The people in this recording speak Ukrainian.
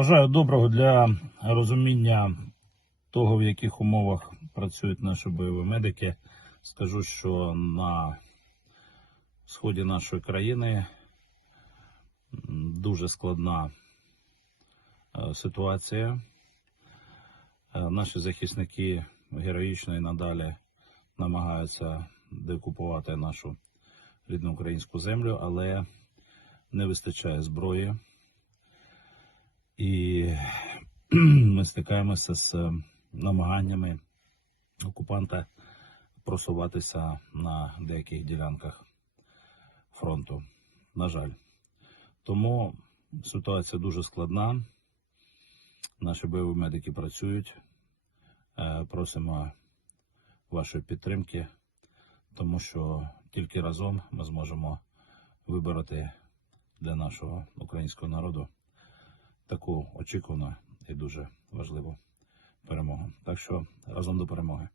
Бажаю доброго для розуміння того, в яких умовах працюють наші бойові медики. Скажу, що на сході нашої країни дуже складна е, ситуація. Е, Наші захисники героїчно і надалі намагаються деокупувати нашу рідну українську землю, але не вистачає зброї. І ми стикаємося з е, намаганнями окупанта просуватися на деяких ділянках фронту. На жаль. Тому ситуація дуже складна. Наші бойові медики працюють. Е, Просимо вашої підтримки, тому що тільки разом ми зможемо вибороти для нашого українського народу таку очікувану і дуже важливу перемогу. Так що разом до перемоги.